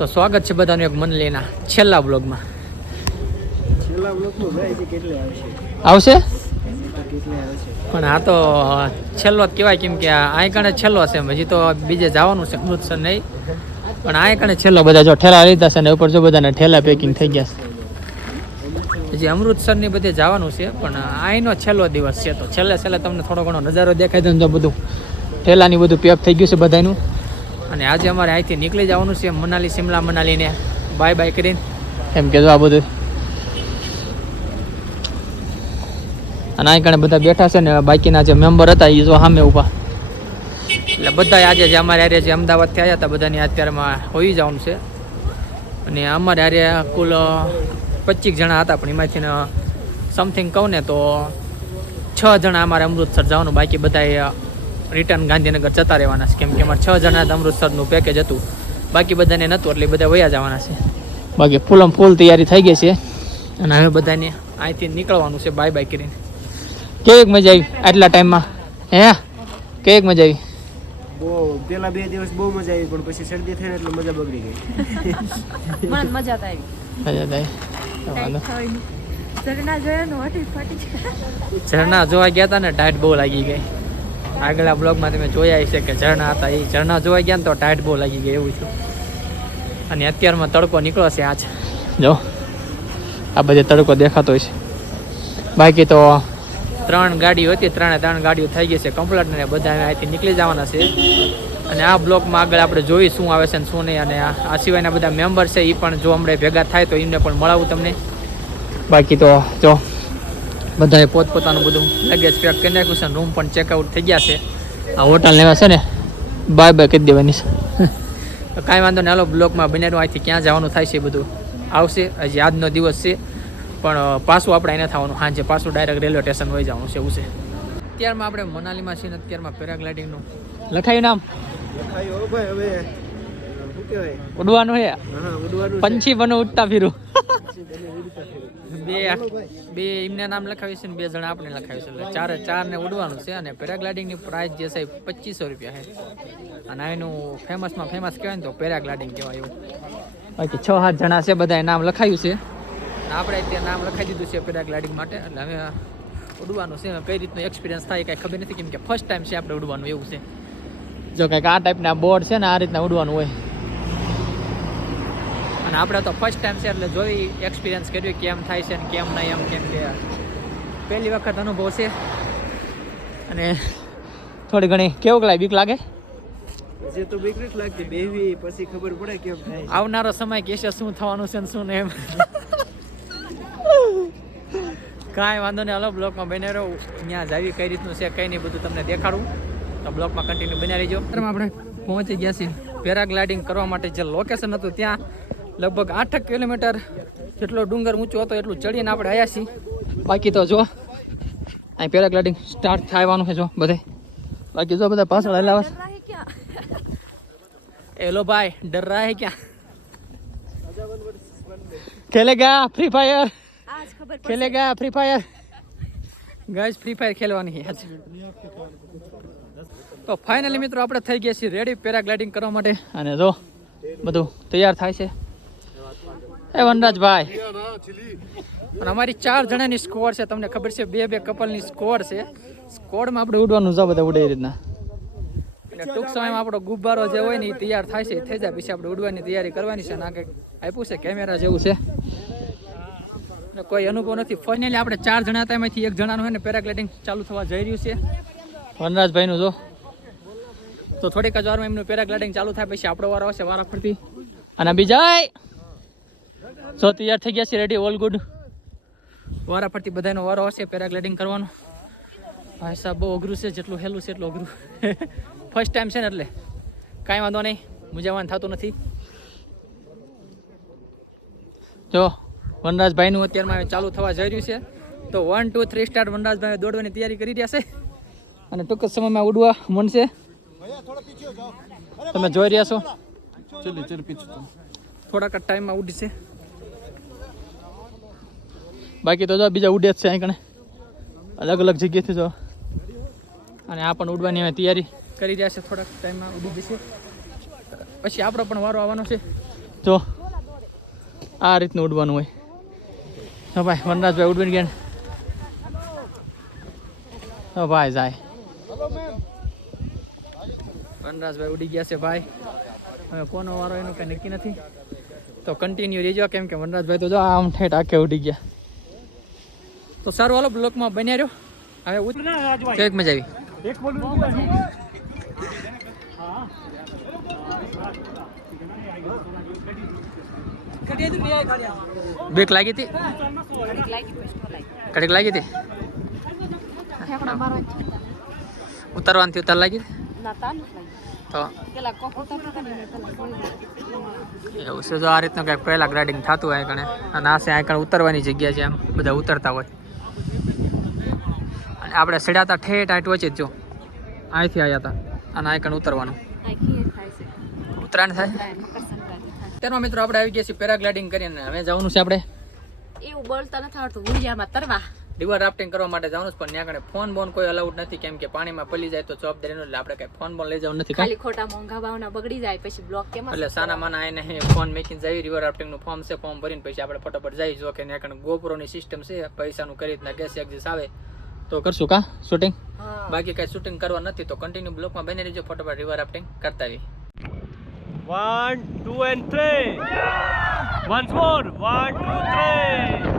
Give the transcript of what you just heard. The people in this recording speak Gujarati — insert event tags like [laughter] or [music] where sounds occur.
તો સ્વાગત છે બધાનું એક મનલીના છેલ્લા બ્લોગમાં છેલ્લા કેટલે આવશે? પણ આ તો છેલ્લો જ કહેવાય કેમ કે આ કણે છેલ્લો છે હજી તો બીજે જવાનું છે અમૃતસર નહીં. પણ આ કણે છેલ્લો બધા જો ઠેલા લીધા છે ને ઉપર જો બધાને ઠેલા પેકિંગ થઈ ગયા છે. હજી અમૃતસરની બધે જવાનું છે પણ આઈનો છેલ્લો દિવસ છે તો છેલ્લે છેલ્લે તમને થોડો ઘણો નજારો દેખાય દો ને બધું. ઠેલાની બધું પેક થઈ ગયું છે બધાનું અને આજે અમારે અહીંથી નીકળી જવાનું છે મનાલી શિમલા મનાલીને. બાય બાય કરીને. એમ કેજો આ બધું. અને અહીં કણે બધા બેઠા છે ને બાકીના જે મેમ્બર હતા એ જો સામે ઊભા. એટલે બધા આજે જે અમારે આરે જે અમદાવાદથી આવ્યા હતા બધાની અત્યારમાં હોઈ જવાનું છે. અને અમારે આરે કુલ પચીસ જણા હતા પણ એમાંથી સમથિંગ કહું ને તો છ જણા અમારે અમૃતસર જવાનું બાકી બધા રિટર્ન ગાંધીનગર જતા રહેવાના છે. કેમ કે અમારે છ જણા અમૃતસરનું પેકેજ હતું. બાકી બધાને નહોતું એટલે બધા વયા જવાના છે. બાકી ફૂલમ ફૂલ તૈયારી થઈ ગઈ છે. અને હવે બધાને અહીંથી નીકળવાનું છે બાય બાય કરીને. કેવીક મજા આવી આટલા ટાઈમમાં? હે? કેવીક મજા આવી? બહુ પેલા બે દિવસ બહુ મજા આવી પણ પછી શરદી થઈ ને એટલે મજા બગડી ગઈ. મને મજા તો આવી. મજા આવી. ઝરણા જોયા ને ઝરણા જોવા ગયા હતા ને ટાઈટ બહુ લાગી ગઈ. આગલા બ્લોગમાં તમે જોયા હશે કે ઝરણા હતા. એ ઝરણા જોવા ગયા ને તો ટાઈટ બહુ લાગી ગઈ એવું છે અને અત્યારમાં તડકો નીકળ્યો છે આજ. જો, આ બધે તડકો દેખાતો હોય છે બાકી તો ત્રણ ગાડીઓ હતી, ત્રણે ત્રણ ગાડીઓ થઈ ગઈ છે કમ્પ્લેટ ને બધા અહીંથી નીકળી જવાના છે. અને આ બ્લોકમાં આગળ આપણે જોઈ શું આવે છે ને શું નહીં. અને આ સિવાયના બધા મેમ્બર છે એ પણ જો હમણાં ભેગા થાય તો એમને પણ મળાવું તમને. બાકી તો જો બધાએ પોતપોતાનું બધું લગેજ પેક કરી નાખ્યું છે રૂમ પણ ચેકઆઉટ થઈ ગયા છે. આ હોટલ લેવા છે ને બાય બાય કરી દેવાની છે. [laughs] તો કાંઈ વાંધો નહીં હાલો બ્લોકમાં બનેલું અહીંથી ક્યાં જવાનું થાય છે બધું આવશે. હજી આજનો દિવસ છે પણ પાછું આપણે અહીંયા થવાનું. સાંજે પાછું ડાયરેક્ટ રેલવે સ્ટેશન વહી જવાનું છે એવું છે. અત્યારમાં આપણે મનાલીમાં છીએ અત્યારમાં પેરાગ્લાઇડિંગનું લખાયું નામ? ઉડવાનું હે હા પંછી બનો ઉડતા ફીરું [laughs] પછી બને ઉડતા ફેરવું. બે બે એમના નામ લખાવ્યું છે ને બે જણા આપણે લખાવ્યું છે. ચારે ચાર ને ઉડવાનું છે અને પેરાગ્લાઇડિંગની પ્રાઇસ જે છે એ પચીસો રૂપિયા છે. અને એનું ફેમસમાં ફેમસ કહેવાય ને તો પેરાગ્લાઇડિંગ કહેવાય એવું. બાકી છ સાત જણા છે, બધાએ નામ લખાયું છે. આપણે ત્યાં નામ લખાઈ દીધું છે પેરાગ્લાઇડિંગ માટે. એટલે હવે ઉડવાનું છે. કઈ રીતનો એક્સપિરિયન્સ થાય કાંઈ ખબર નથી, કેમ કે ફર્સ્ટ ટાઈમ છે આપણે ઉડવાનું એવું છે. જો કંઈક આ ટાઈપના બોર્ડ છે ને, આ રીતના ઉડવાનું હોય. અને આપણે તો ફર્સ્ટ ટાઈમ છે એટલે જોઈ એક્સપિરિયન્સ કર્યું કેમ થાય છે ને કેમ નહીં એમ કેમ કે પહેલી વખત અનુભવ છે. અને થોડી ઘણી કેવું લાગે બીક લાગે? જે તો બીક નથી લાગતી બેવી પછી ખબર પડે કેમ થાય આવનારો સમય કહેશે શું થવાનું છે ને શું નહીં એમ. કાંઈ વાંધો નહીં હલો બ્લોકમાં બને રહો. ત્યાં જાવી કઈ રીતનું છે કઈ નહીં બધું તમને દેખાડું. તો બ્લોકમાં કન્ટિન્યુ બન્યા રહીજો. આપણે પહોંચી ગયા છીએ. પેરાગ્લાઇડિંગ કરવા માટે જે લોકેશન હતું ત્યાં લગભગ આઠક કિલોમીટર જેટલો ડુંગર ઊંચો હતો એટલું ચડીને આપણે આવ્યા છીએ. બાકી તો જો અહીં પેરાગ્લાઇડિંગ સ્ટાર્ટ થવાનું છે જો બધે. બાકી જો બધા પાછળ હલાવા હેલો ભાઈ ડર રહા હે ક્યાં ખેલેગા free fire ખેલેગા free fire guys free fire ખેલવાની છે તો ફાઇનલી મિત્રો આપણે થઈ ગયા છીએ રેડી પેરાગ્લાઇડિંગ કરવા માટે. અને જો બધું તૈયાર થાય છે. એ વનરાજભાઈ. અને અમારી ચાર જણાની સ્કોર છે તમને ખબર છે બે બે કપલની સ્કોર છે. સ્કોડમાં આપણે ઉડવાનું છે બધા ઉડે રીતના. ટૂંક સમયમાં આપણો ગુબ્બારો જે હોય ને એ તૈયાર થાય છે થઈ જાય. પછી આપણે ઉડવાની તૈયારી કરવાની છે ના કંઈક આપ્યું છે કેમેરા જેવું છે. કોઈ અનુભવ નથી. ફાઇનલી આપણે ચાર જણા હતા એમાંથી એક જણાનું હોય ને પેરાગ્લાઇડિંગ ચાલુ થવા જઈ રહ્યું છે. વનરાજભાઈનું જો. તો થોડીક જ વારમાં એમનું પેરાગ્લાઇડિંગ ચાલુ થાય પછી આપણો વારો આવશે વારા ફરતી અને બીજા જો તૈયાર થઈ ગયા છે રેડી ઓલ ગુડ વારા ફરતી બધાનો વારો હશે પેરાગ્લાઇડિંગ કરવાનો. ભાઈ સાહેબ બહુ અઘરું છે જેટલું હેલું છે એટલું અઘરું. [laughs] ફર્સ્ટ ટાઈમ છે ને એટલે. કાંઈ વાંધો નહીં મુજાવાન થતું નથી. જો વનરાજભાઈનું અત્યારમાં ચાલુ થવા જઈ રહ્યું છે. તો વન ટુ થ્રી સ્ટાર વનરાજભાઈ દોડવાની તૈયારી કરી રહ્યા છે. અને ટૂંક જ સમયમાં ઉડવા મનશે તમે જોઈ રહ્યા છો? થોડાક ટાઈમમાં ઉડશે. બાકી તો જો બીજા ઉડે જ છે અહીં કણે. અલગ અલગ જગ્યાએથી જો. અને આ પણ ઉડવાની અમે તૈયારી કરી રહ્યા છે, થોડાક ટાઈમમાં ઉડી જશે. પછી આપણો પણ વારો આવવાનો છે. જો, આ રીતનું ઉડવાનું હોય. હા ભાઈ, વનરાજભાઈ ઉડવીને ગયા હા ભાઈ જાય. વનરાજભાઈ ઉડી ગયા છે ભાઈ. હવે કોનો વારો એનું કંઈ નક્કી નથી. તો કન્ટિન્યુ રહેજો, કેમ કે વનરાજભાઈ તો જો આમ ઠેઠ આખે ઉડી ગયા. તો સારું હાલો બ્લોકમાં બન્યા રહ્યો. હવે ઉત- કેવીક મજા આવી. બેક લાગી હતી? કડીક લાગી હતી? ઉતારવાની ઉતાર લાગી તો એવું છે જો આ રીતનું કંઈક પહેલા ગ્રાઇડિંગ થતું હોય કણે અને આ છે આ કણે ઉતરવાની જગ્યા છે એમ બધા ઉતરતા હોય. આપણે સડ્યા હતા ઠેઠ આઠ વચ્ચે જ જો. અહીંથી આવ્યા હતા અને આ કણે ઉતરવાનું. ઉત્તરાયણ થાય? ત્યારમાં મિત્રો આપણે આવી ગયા છીએ પેરાગ્લાઇડિંગ કરીને હવે જવાનું છે આપણે. એવું બોલતા નથી આવડતું ઉડિયામાં તરવા. રિવર રાફ્ટિંગ કરવા માટે જવાનું છે પણ ત્યાં આગળ ફોન બોન કોઈ અલાઉડ નથી કેમ કે પાણીમાં પલી જાય તો જવાબદારીનું એટલે આપણે કઈ ફોન બોન લઈ જવાનું નથી. ખાલી ખોટા મોંઘા ભાવના બગડી જાય પછી બ્લોક કેમ એટલે સાના માના આઈને ફોન મેકિંગ જઈ રિવર રાફ્ટિંગનું ફોર્મ છે ફોર્મ ભરીને પછી આપણે ફટાફટ જઈ જો કે ત્યાં આગળ ગોપરો ની સિસ્ટમ છે પૈસાનું કરી રીતના ગેસ એક્ઝિસ આવે તો કરશું કા? શૂટિંગ બાકી કઈ શૂટિંગ કરવા નથી તો કન્ટિન્યુ બ્લોકમાં બની રહેજો ફટાફટ રિવર રાફ્ટિંગ કરતા આવી One, two, and three. Once more One, two, three.